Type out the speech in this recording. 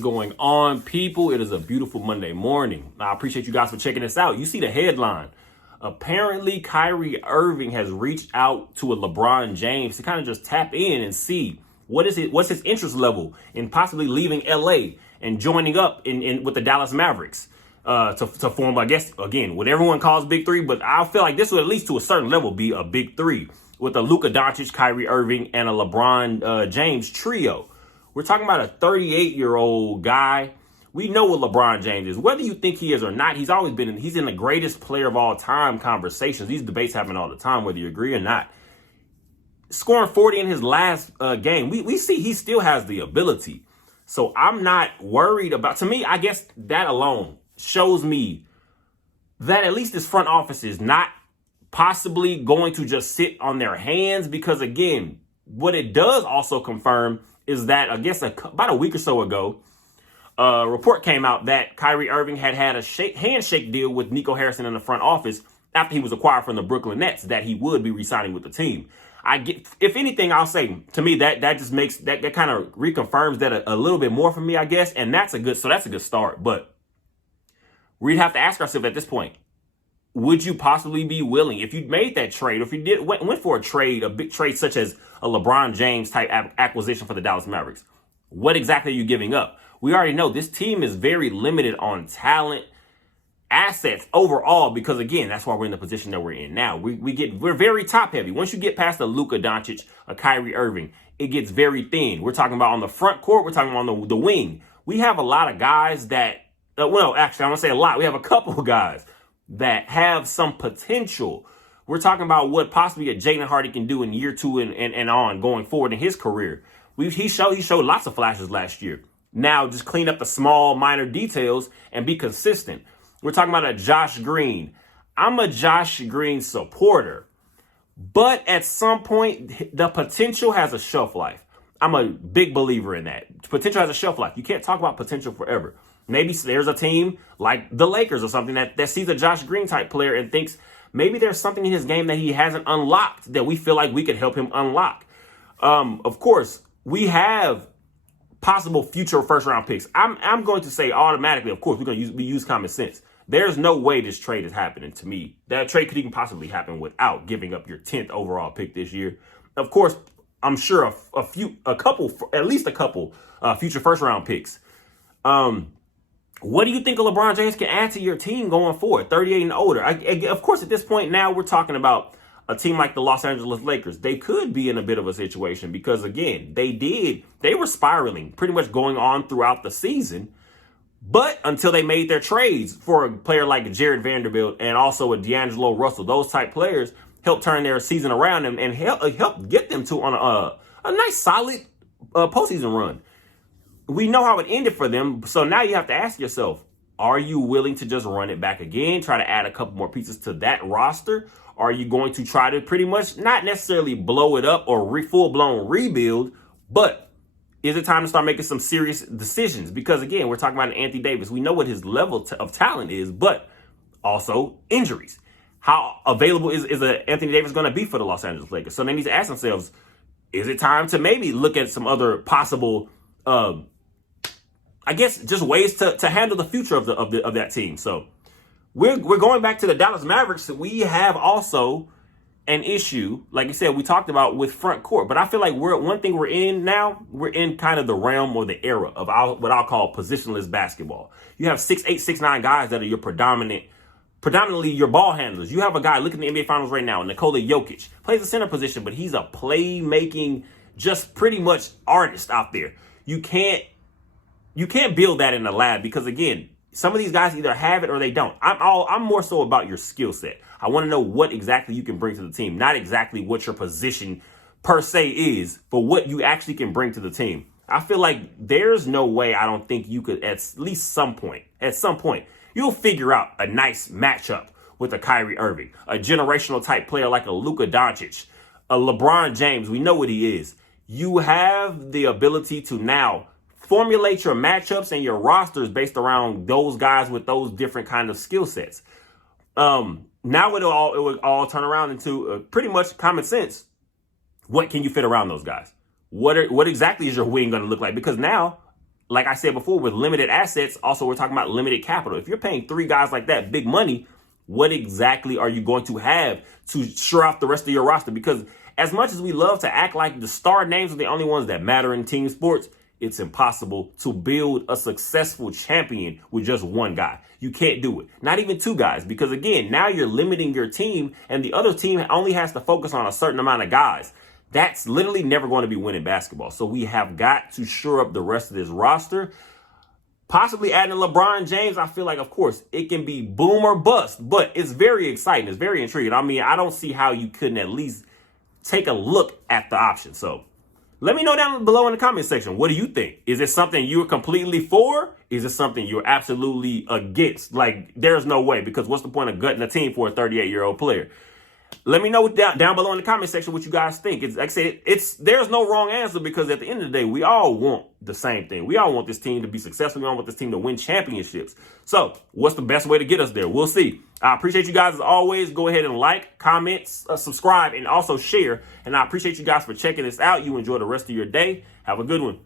going on, people? It is a beautiful Monday morning. I appreciate you guys for checking this out. You see the headline. Apparently, Kyrie Irving has reached out to a LeBron James to kind of just tap in and see what's his interest level in possibly leaving LA and joining up with the Dallas Mavericks to form, I guess, again, what everyone calls Big Three. But I feel like this would, at least to a certain level, be a Big Three with a Luka Doncic, Kyrie Irving, and a LeBron James trio. We're talking about a 38-year-old guy. We know what LeBron James is. Whether you think he is or not, he's in the greatest player of all time conversations. These debates happen all the time, whether you agree or not. Scoring 40 in his last game, we see he still has the ability. So I'm not worried about, to me, I guess that alone shows me that at least this front office is not possibly going to just sit on their hands, because again, what it does also confirm is that, I guess, about a week or so ago, a report came out that Kyrie Irving had a handshake deal with Nico Harrison in the front office after he was acquired from the Brooklyn Nets, that he would be re-signing with the team. If anything, I'll say, to me, that just makes that kind of reconfirms that a little bit more for me, I guess, and that's a good start. But we'd have to ask ourselves at this point, would you possibly be willing, if you made that trade, or if you went for a big trade such as a LeBron James type acquisition for the Dallas Mavericks, what exactly are you giving up? We already know this team is very limited on talent, assets overall, because again, that's why we're in the position that we're in now. We're very top heavy. Once you get past a Luka Doncic, a Kyrie Irving, it gets very thin. We're talking about on the front court. We're talking about on the wing. We have a lot of guys that, actually, I'm gonna say a lot. We have a couple of guys that have some potential. We're talking about what possibly a Jalen Hardy can do in year 2 and on going forward in his career. He showed lots of flashes last year. Now just clean up the small minor details and be consistent. We're talking about a Josh Green. I'm a Josh Green supporter, but at some point the potential has a shelf life. I'm a big believer in that. Potential has a shelf life. You can't talk about potential forever. Maybe there's a team like the Lakers or something that sees a Josh Green type player and thinks maybe there's something in his game that he hasn't unlocked that we feel like we could help him unlock. Of course, we have possible future first round picks. I'm going to say automatically, of course, we're going to use common sense. There's no way this trade is happening to me. That trade could even possibly happen without giving up your 10th overall pick this year. Of course, I'm sure at least a couple future first round picks. What do you think a LeBron James can add to your team going forward, 38 and older? Of course, at this point now, we're talking about a team like the Los Angeles Lakers. They could be in a bit of a situation because, again, they were spiraling pretty much going on throughout the season. But until they made their trades for a player like Jared Vanderbilt and also a D'Angelo Russell, those type players helped turn their season around and help get them to on a nice, solid postseason run. We know how it ended for them. So now you have to ask yourself, are you willing to just run it back again, try to add a couple more pieces to that roster? Are you going to try to pretty much not necessarily blow it up or full-blown rebuild, but is it time to start making some serious decisions? Because, again, we're talking about Anthony Davis. We know what his level of talent is, but also injuries. How available is Anthony Davis going to be for the Los Angeles Lakers? So they need to ask themselves, is it time to maybe look at some other possible I guess just ways to handle the future of that team. So we're going back to the Dallas Mavericks. We have also an issue, like you said, we talked about with front court. But I feel like one thing we're in now, we're in kind of the realm or the era of what I'll call positionless basketball. You have 6'8", 6'9" guys that are your predominantly your ball handlers. You have a guy, look at the NBA Finals right now, Nikola Jokic, plays the center position, but he's a playmaking, just pretty much artist out there. You can't build that in the lab because, again, some of these guys either have it or they don't. I'm more so about your skill set. I want to know what exactly you can bring to the team, not exactly what your position per se is, but what you actually can bring to the team. I feel like there's no way I don't think you could at some point, you'll figure out a nice matchup with a Kyrie Irving, a generational type player like a Luka Doncic, a LeBron James. We know what he is. You have the ability to now formulate your matchups and your rosters based around those guys with those different kind of skill sets. Now it will all turn around into pretty much common sense. What can you fit around those guys? What exactly is your wing going to look like? Because now like I said before, with limited assets, also we're talking about limited capital. If you're paying 3 guys like that big money, what exactly are you going to have to shore out the rest of your roster? Because as much as we love to act like the star names are the only ones that matter in team sports, it's impossible to build a successful champion with just one guy. You can't do it. Not even 2 guys, because again, now you're limiting your team and the other team only has to focus on a certain amount of guys. That's literally never going to be winning basketball. So we have got to shore up the rest of this roster. Possibly adding LeBron James, I feel like, of course, it can be boom or bust, but it's very exciting. It's very intriguing. I mean, I don't see how you couldn't at least take a look at the option. So let me know down below in the comment section. What do you think? Is it something you're completely for? Is it something you're absolutely against? Like, there's no way, because what's the point of gutting a team for a 38-year-old player? Let me know down below in the comment section what you guys think. It's, like I said, there's no wrong answer, because at the end of the day, we all want the same thing. We all want this team to be successful. We all want this team to win championships. So what's the best way to get us there? We'll see. I appreciate you guys as always. Go ahead and like, comment, subscribe, and also share. And I appreciate you guys for checking this out. You enjoy the rest of your day. Have a good one.